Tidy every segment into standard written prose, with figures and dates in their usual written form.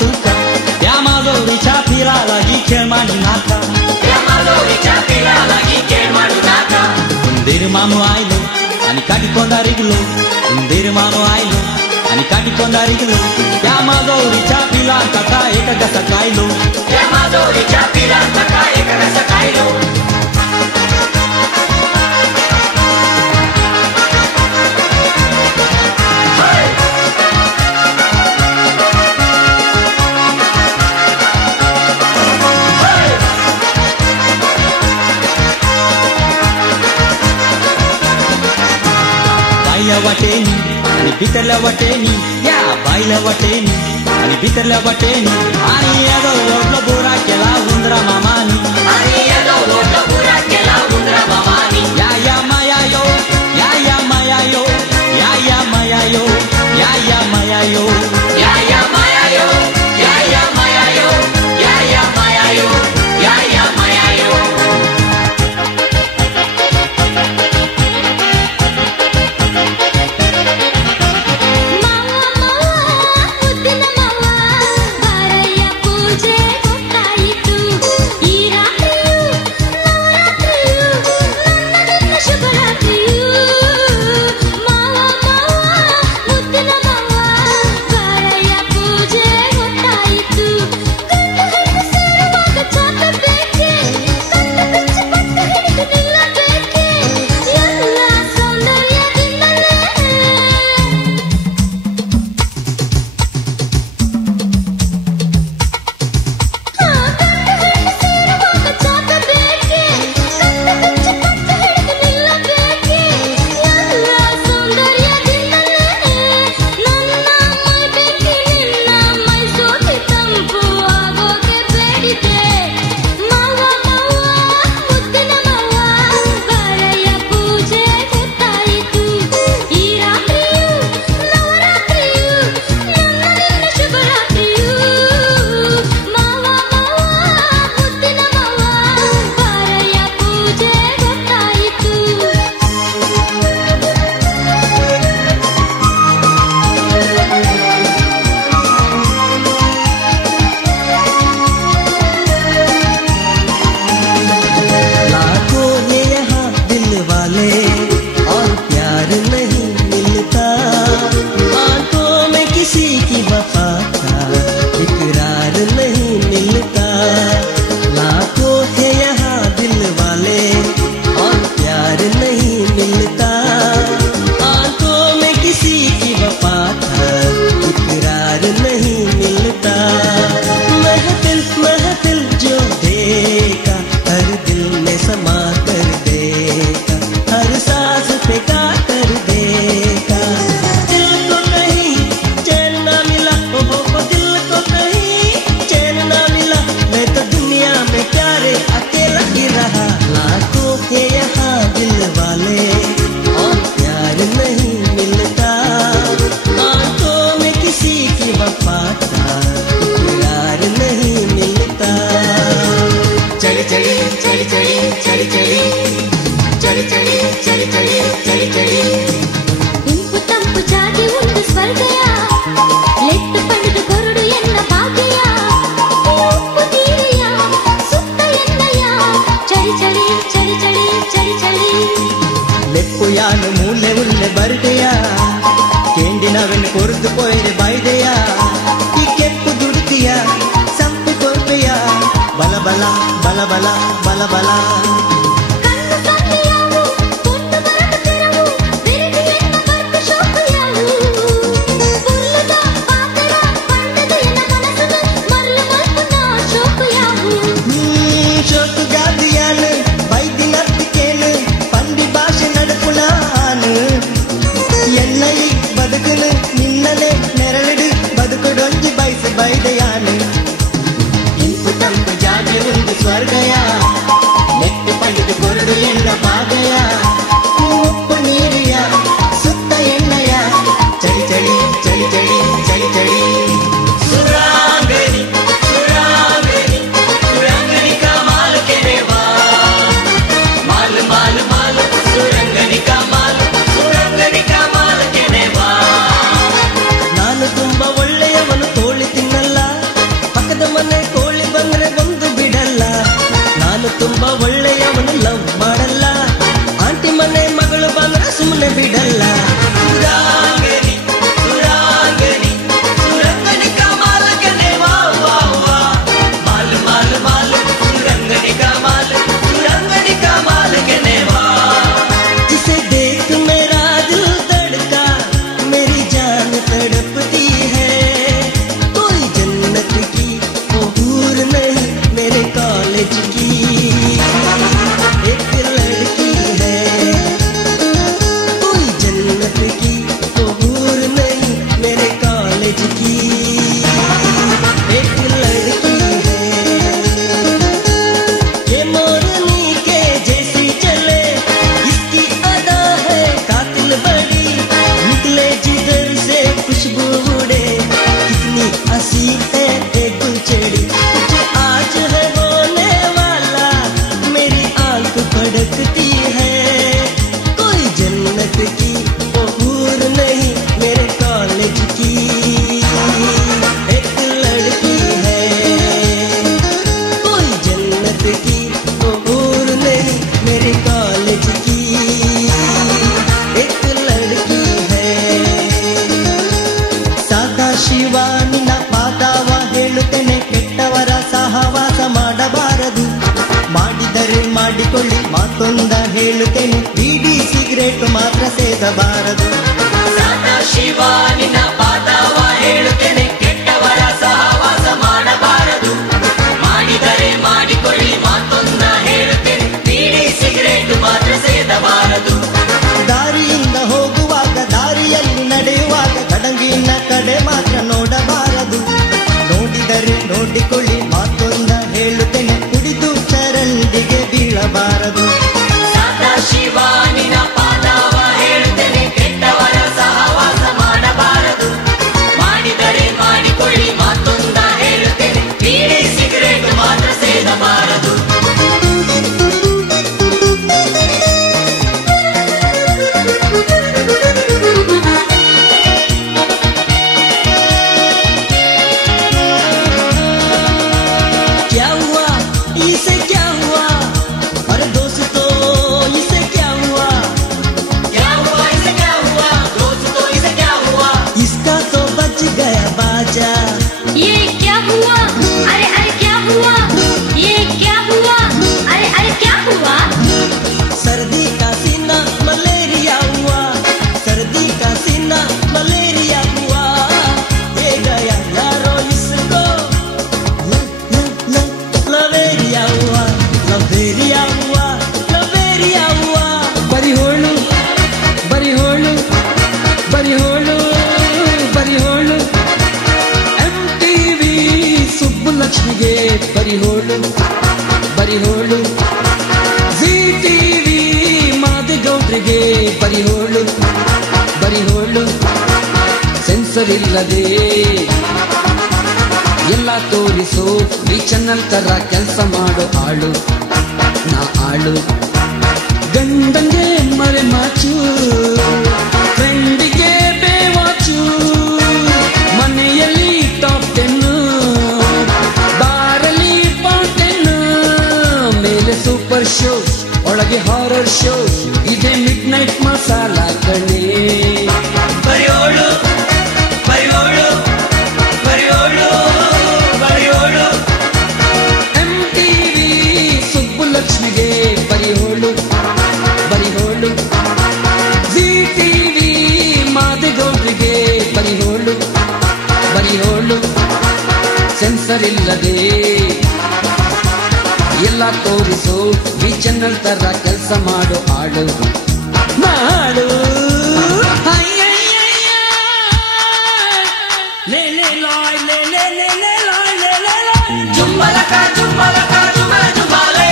तुका या माजोरीच्या फिरालागी खेळ मांडू नाका या माजोरीच्या फिरालागी खेळ मांडू नाका उंदीर मामू आयलो आणि काटिकोंदा रिगलो उंदीर मामू आयलो आणि काटिकोंदा रिगलो या माजोरीच्या फिरांका का एक कसा कायलो या माजोरीच्या फिरांका का एक कसा कायलो बाईला वाटेनी आणि भितरल्या वाटेनी या बाईला वाटेनी आणि भितरल्या वाटेनी आणि यादो ओढलो बुरा केला उंदरा मामानी आणि यादो ओढलो बुरा केला उंदरा मामानी या माया यो या माया यो या माया यो या माया यो या माया यो या माया यो या माया यो या माया यो ಲೆಪ್ಪುಯಾನು ಮೂಲೆ ಉಲ್ಲೆ ಬರ್ದೆಯ ಕೇಂಡಿನವೆನ್ ಕೊರ್ದು ಪೋಯ್ರೆ ಬೈದೆಯ ಈ ಕೆಪ್ಪು ದುಡ್ತಿಯ ಸಂಪು ಕೊರ್ಪೆಯ ಬಲ ಬಲ ಬಲ ಬಲ ಬಲ ಬಲ ಬೈದೆಯಾನೆ ಇಂಪು ತಂಪು ಜಾತಿ ಒಂದು ಸ್ವರ್ಗಯ ನೆಟ್ಟು ಮನೆ ಕೋಳಿ ಬಂದ್ರೆ ಒಂದು ಬಿಡಲ್ಲ, ನಾನು ತುಂಬಾ ಒಳ್ಳೆಯವನು ಲವ್ ಮಾಡಲ್ಲ. ಆಂಟಿ ಮನೆ ಮಗಳು ಬಂದ್ರೆ ಸುಮ್ಮನೆ ಬಿಡಲ್ಲ. ಸುರಾಂಗನಿ ಸುರಾಂಗನಿ ಸುರಂಗನಿ ಕಮಾಲಗನೆ ವಾ ವಾ ವಾ, ಮಾಲು ಮಾಲು ಮಾಲು ಸುರಂಗನಿ ಕಮಾಲು ಸುರಂಗನಿ ಕಮಾಲಗನೆ ವಾ. जिसे देख मेरा दिल धड़का, मेरी जान तड़पती है. कोई जन्नत की वो हूर नहीं, मेरे कॉलेज की एक लड़की है. कोई जन्नत की वो हूर नहीं, मेरे कॉलेज की एक लड़की है. ये मोरनी के जैसी चले, इसकी अदा है कातिल बड़ी. निकले जिधर से खुशबू उड़े, कितनी हंसी है एक गुलछड़ी. कुछ आज है होने वाला, मेरी आंख फड़कती है. कोई जन्नत की वो हूर नहीं, मेरे कॉलेज की एक लड़की है. कोई जन्नत की वो हूर नहीं, मेरे कॉलेज की एक लड़की है. ಸಾದಾ ಶಿವ ನಿನ್ನ ಪಾದವ ಹೇಳುತ್ತೇನೆ, ಕೆಟ್ಟವರ ಸಹವಾಸ ಮಾಡಬಾರದು. ಮಾಡಿದರೆ ಮಾಡಿಕೊಳ್ಳಿ, ಮಾತೊಂದ ಹೇಳುತ್ತೇನೆ, ಬೀಡಿ ಸಿಗರೇಟ್ ಮಾತ್ರ ಸೇದಬಾರದು. ಸದಾ ಶಿವ ನಿನ್ನ ಪಾದವ ಹೇಳುತ್ತೇನೆ, ಕೆಟ್ಟವರ ಸಹವಾಸ ಮಾಡಬಾರದು. ಮಾಡಿದರೆ ಮಾಡಿಕೊಳ್ಳಿ, ಮಾತೊಂದ ಹೇಳುತ್ತೇನೆ, ಬೀಡಿ ಸಿಗರೇಟ್ ಮಾತ್ರ ಸೇದಬಾರದು. ದಾರಿಯಿಂದ ಹೋಗುವಾಗ, ದಾರಿಯಲ್ಲಿ ನಡೆಯುವಾಗ, ಕಡಂಗಿನ ಕಡೆ ಮಾತ್ರ ನೋಡಬಾರದು. ನೋಡಿದರೆ ನೋಡಿಕೊಳ್ಳಿ, ಮಾತೊಂದ ಹೇಳುತ್ತೇನೆ, ಕುಡಿದು ಚರಂಡಿಗೆ ಬೀಳಬಾರದು. ಸದಾ ಶಿವ ನಿನ್ನ ಪಾದವ ಹೇಳುತ್ತೇನೆ, ಕೆಟ್ಟವರ ಸಹವಾಸ ಮಾಡಬಾರದು. ಮಾಡಿದರೆ ಮಾಡಿಕೊಳ್ಳಿ, ಮಾತೊಂದ ಹೇಳುತ್ತೇನೆ, ಬೀಡಿ ಸಿಗರೇಟ್ ಮಾತ್ರ ಸೇದಬಾರದು. क्या हुआ इसे क्या हुआ, अरे दोस्तों इसे क्या हुआ. क्या हुआ इसे क्या हुआ, दोस्तों इसे क्या हुआ. इसका तो बच गया बाजा. ये क्या हुआ, अरे अरे क्या हुआ, ये क्या हुआ, अरे अरे क्या हुआ. सर्दी का सीना मलेरिया हुआ, सर्दी का सीना मलेरिया हुआ. ये गया यारो इसको लवेरिया हुआ, लवेरिया हुआ, लवेरिया हुआ. ಬರಿಹೋಳು ಬರಿಹೋಳು ಬರಿಹೋಳು ಬರಿಹೋಳು, MTV ಸುಬ್ಬುಲಕ್ಷ್ಮಿಗೆ ಬರಿಹೋಳು ಬರಿಹೋಳು. ZTV ಮಾದಿಗೌಡ್ರಿಗೆ ಬರಿಹೋಳು ಬರಿಹೋಳು. ಸೆನ್ಸರ್ ಇಲ್ಲದೆ ಎಲ್ಲ ತೋರಿಸೋ ಈ ಚಾನಲ್ ತರ ಕೆಲಸ ಮಾಡೋ ಆಳು ನಾ ಆಳು. ಗಂಡಂಗೆ ಮರೆ ಮಾಚು, ಫ್ರೆಂಡಿಗೆ ಬೇವಾಚು. ಮನೆಯಲ್ಲಿ ಟಾಪ್ 10, ಬಾರಲ್ಲಿ ಪಾಟ್ 10. ಮೇಲೆ ಸೂಪರ್ ಶೋ, ಒಳಗೆ ಹಾರರ್ ಶೋ, ಇದೆ ಮಿಡ್ ನೈಟ್ ಮಸಾಲ ಕಣೆ. ಬರಿಯೋಳು ಬರಿಯೋಳು ಬರಿಯೋಳು ಬರಿಯೋಳು. MTV ಸುಬ್ಬುಲಕ್ಷ್ಮಿಗೆ ಬರಿಹೋಳು ಬರಿಹೋಳು. ZTV ಮಾದಿಗೌಡ್ರಿಗೆ ಬರಿಹೋಳು ಬರಿಹೋಳು. ಸೆನ್ಸರ್ ಇಲ್ಲದೆ ಎಲ್ಲ ತೋರಿಸೋ ಈ ಚಾನಲ್ ತರ ಕೆಲಸ ಮಾಡೋ ಆಳು ಮಾಡು. ಲೇ ಲೇ ಲಾಯ್ ಲೇ ಲೇ ಲೇ ಲೇ ಲಾಯ್ ಲೇ ಲೇ ಲಾಯ್. ಜುಂಬಲಕ ಜುಂಬಲಕ ಜುಂಬಲ ಜುಂಬಾಲೆ,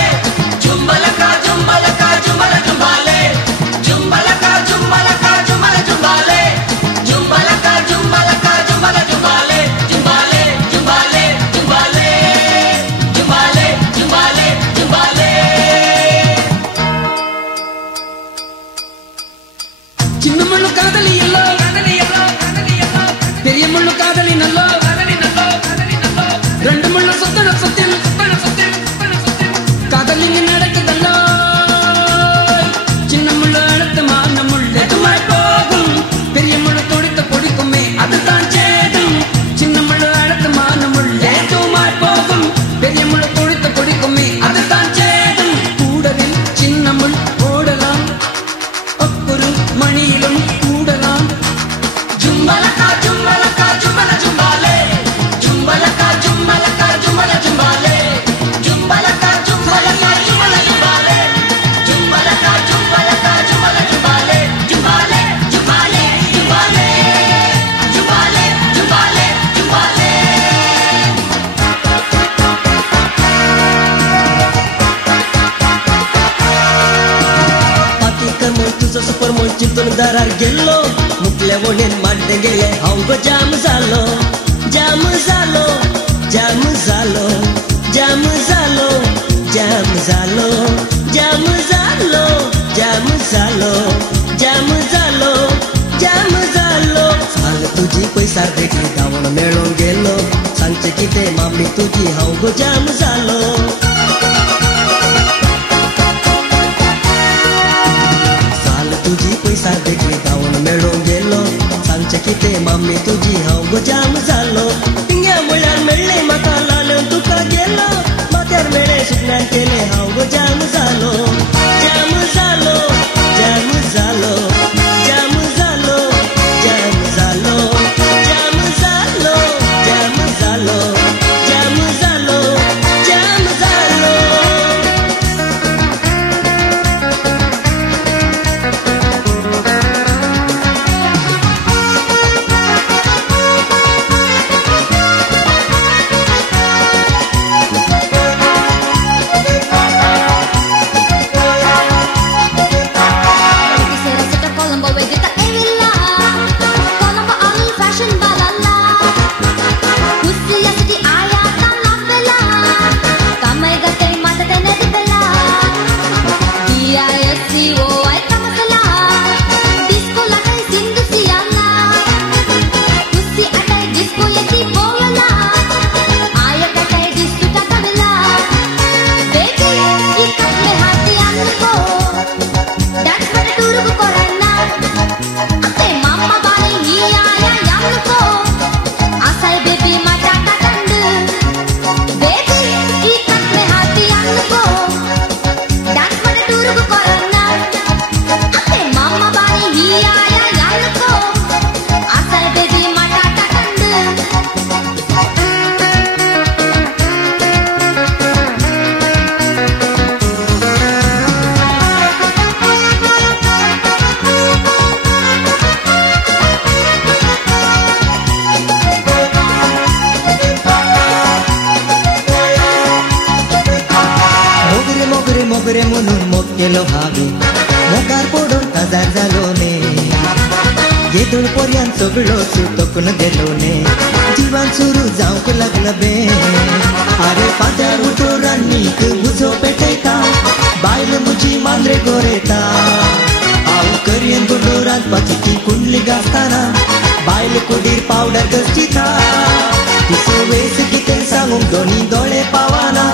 ಜುಂಬಲಕ ಜುಂಬಲಕ ಜುಂಬಲ ಜುಂಬಾಲೆ, ಜುಂಬಲಕ ಜುಂಬಲಕ ಜುಂಬಲ ಜುಂಬಾಲೆ, ಜುಂಬಲಕ ಜುಂಬಲಕ ಜುಂಬಲ ಜುಂಬಾಲೆ, ಜುಂಬಾಲೆ ಜುಂಬಾಲೆ ಜುಂಬಾಲೆ ಜುಂಬಾಲೆ ಜುಂಬಾಲೆ ಜುಂಬಾಲೆ. ಚಿನ್ನ ಮುಳ್ಳು ಕಾದಲಿ ಎಲ್ಲೋ, பெரிய முள்ளு காதலி நல்லோ, ரெண்டு முள்ளு காதலிங்க நடக்குதல்லோ சின்ன முள்ள அடுத்த மான முள்ள எதுமாய் போகும் பெரிய முள்ள துடித்த பொடிக்குமே அதுதான் சேடும் சின்ன முள்ள அடுத்த மான முள்ள எதுமாய் போகும் பெரிய முள்ள துடித்த பொடிக்குமே அதுதான் சேடும் கூடலில் சின்ன முள் ஓடலாம் ஒவ்வொரு மணியிலும் கூடலாம் ஜும்பலக்கா ஜும்பலக்கா ஜும்பல ஜும்பாலே ஜும்பலக்கா ஜும்பலக்கா ஜும்பல ஜும்பாலே ஜும்பலக்கா ஜும்பலக்கா ஜும்பல ஜும்பாலே ஜும்பலக்கா ஜும்பலக்கா ஜும்பல ஜும்பாலே ஜும்பாலே ஜும்பாலே ஜும்பாலே ஜும்பாலே ஜும்பாலே ஜும்பாலே Pakika molto so super molto ton darar gello mukle wonen madde gele hawgo jam zalo jam zalo jam zalo jam zalo jam zalo jam zalo jam zalo jam zalo jam zalo sal tuji paisa dekhi gawan melon gelo sanche kite mami tuji hawgo jam zalo तुझी पैसा देखली गावन मेळून गेलो सांगचे किते mummy तुझी हांव गो जाम जालो तिंग्या मुळ्यार मेळ्ळे म्हाका लालन तुका गेलो माथ्यार मेळे सुकण्यान केले हांव गो जाम जालो जाम जालो जाम जालो जाम जालो जाम जालो जाम जालो जाम जालो जाम जालो जाम जालो मोगरे म्हणून मोग केलो हांवें मोगार पडून हजार जालो ने येदूळ पर्यंत सगळो सुटकून गेलो ने जिवान सुरू जावंक लागलं बे आरे फात्यार उठून रान्नीक उजो पेटयता बायल म्हजी मांद्रे गोरेता हांव करयेन गुंडो रांदपाची ती कुंडली घासताना बायल कुडीर पावडर गसचिता तिचो वेस कितें सांगूंक दोनी दोळे पावाना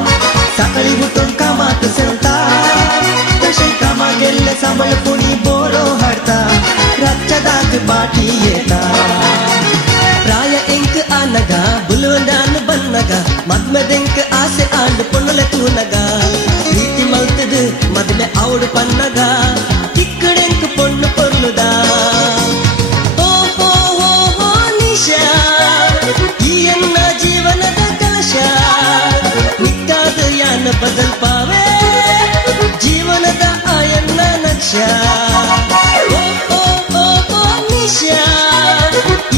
सकाळी उठून कामाक सरता तशें कामाक गेल्ले सांबाळ कोणी बोरो हाडता रातच्या दाग पाटी येता प्राय इंक आनगा बुलवंडान बन्नगा मद्मेदेंक आसे आंड पन्नले तूनगा प्रीति मल्तद मद्मे आवड पन्नगा इक्कडेंक पण्ण पर्लुदा ओ हो हो हो निशा ಈ ಎನ್ನ ಜೀವನದ ಕಲಶ ನಿಕ್ಕಾದ ಯಾನ ಬದಲ್ಪಾವೆ ಜೀವನದ ಆಯನ್ನ ನಕ್ಷ ಓ ಓ ಓ ಓ ನಿಶಾ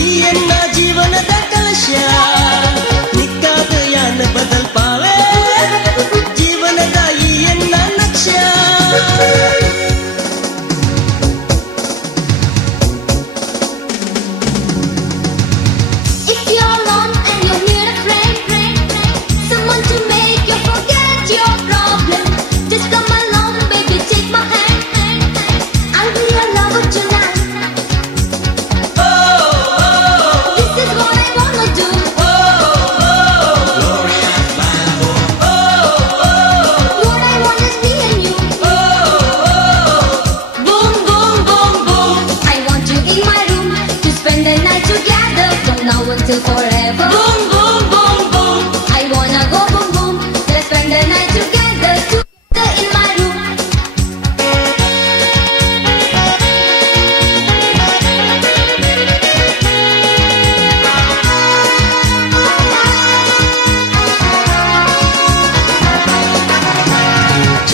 ಈ ಎನ್ನ ಜೀವನದ ಕಲಶ ನಿಕ್ಕಾದ ಯಾನ ಬದಲ್ಪಾವೆ ಜೀವನದ ಈ ಎನ್ನ ನಕ್ಷ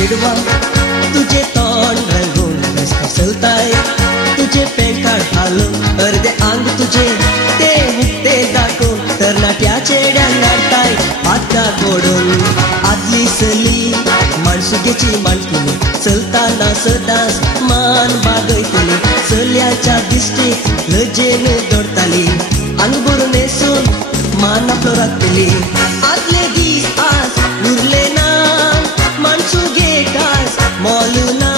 शिडवा तुझे तोंड रंगून रस्ते चलताय तुझे पेंकाळ घालून अर्धे अंग तुझे ते हुकते दाखवून तरणाट्याचे डांगारताय आता गोडून आदली सली माणसुकेची माणकुली चलताना सदांच मान बागयतली चल्याच्या दिश्टीक लजेन दडताली अंगूर नेसून मान आपलो राखतली आदले दीस आज उरले ना माणसुगे कास मोलू ना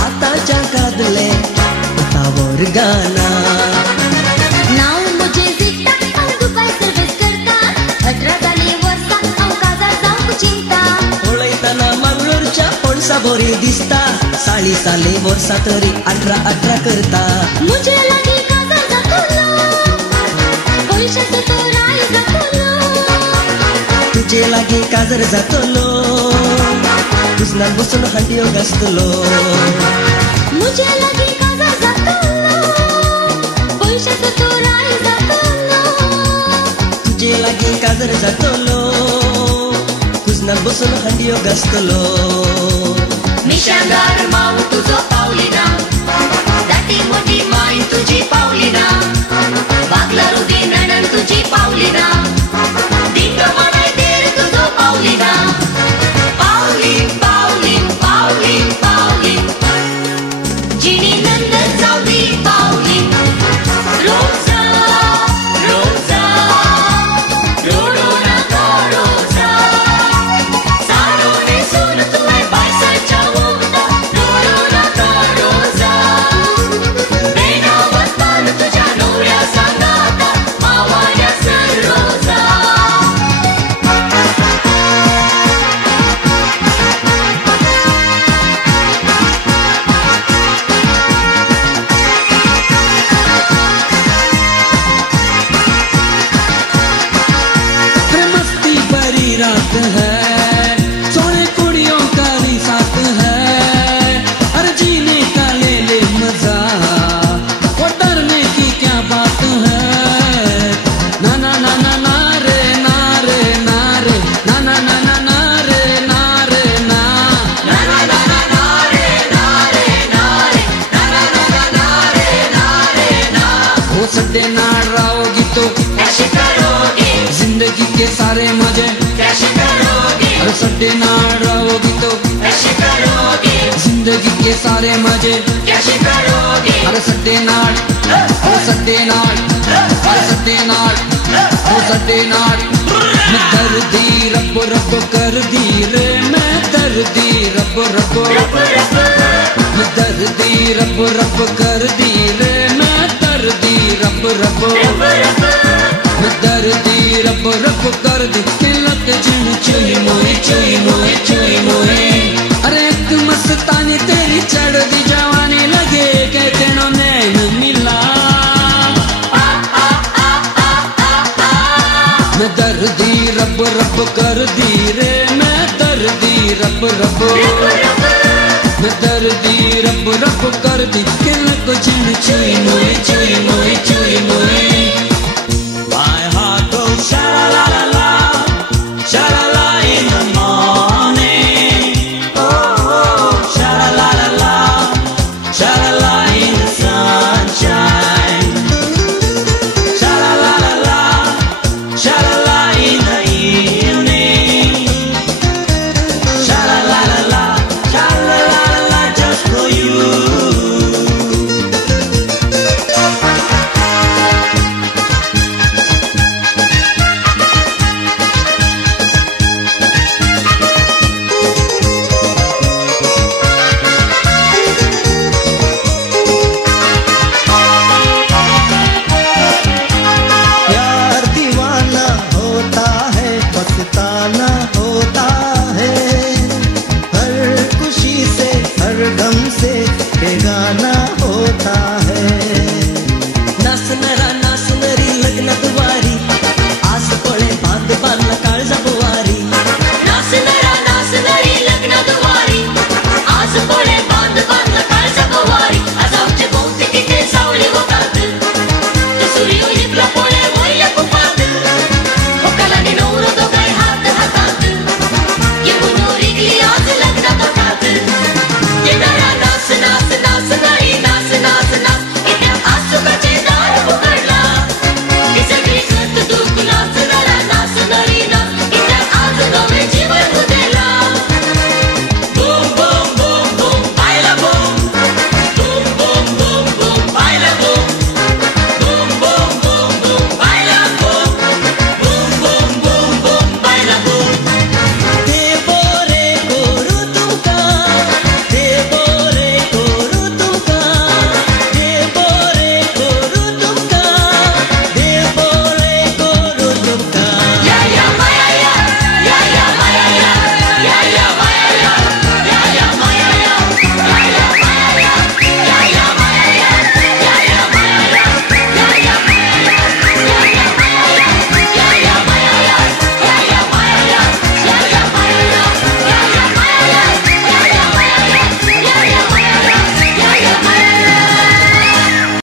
आताच्या कादले आता वर्गाना नाव मुझे जिता हांव दुबाय सर्विस करता 18 जाली वर्सां हांव काजार जावंक चिंता पळयतना मंगळूरच्या पणसा बरी दिसता साळी साले वर्सां तरी 18 करता मुझे लागी काजार जातलो पयशाचो तो राय जातलो तुझे लागी काजर जातलो कुजनान बसून हांडियो घासतलो मुझे लागी काजार जातलो पयशाचो तो राय जातलो तुझे लागी काजर जातलो कुजनान बसून हांडियो घासतलो मिशांगार माव तुझो पावलिना दाटी मोठी माय तुझी पावलिना वागला रुदी नणन तुझी पावलिना दिंडो मनाय देर तुझो पावलिना पावलीन पावलीन पावलीन पावलीन जिणी नंदन जावली पावलीन रोजा रोजा रोडो नाका रोजा साडो नेसून तुवें बायसाच्या उगता रोडो नाका रोजा बेना वस्तान तुझ्या नवऱ्या सांगाता मावाड्या सर रोजा अरे मस्ती भरी रात है सोने कुड़ियों का भी साथ है अरे जीने का ले ले मजा और डरने की क्या बात है ना ना ना ना ना रे ना रे ना रे ना ना ना ना ना रे ना रे ना ना ना ना ना ना रे ना रे ना रे ना ना ना ना ना रे ना रे ना हो सड्डे नाल रहोगी तो कैसे करोगे जिंदगी के सारे मजे कैसे करोगे अरे सड्डे नाल रहोगी तो कैसे करोगे जिंदगी के सारे मजे कैसे करोगे अरे सड्डे नाल ओ सड्डे नाल अरे सड्डे नाल ओ सड्डे नाल मैं दर्दी रब रब कर दी रे मैं दर्दी रब रब रब रब मैं दर्दी रब रब कर दी रे मैं दर्दी रब रब रब रब मैं दर्दी रब रब कर दी के लग जन चुई मोई चुई मोई चुई मोई अरे एक मस्तानी तेरी चढ़ दी जवानी लगे के तेनो नैन मिला मैं दर्दी रब रब कर दी रे मैं दर्दी रब रब मैं दर्दी रब रब कर दी के लग जन चुई मोई चुई मोई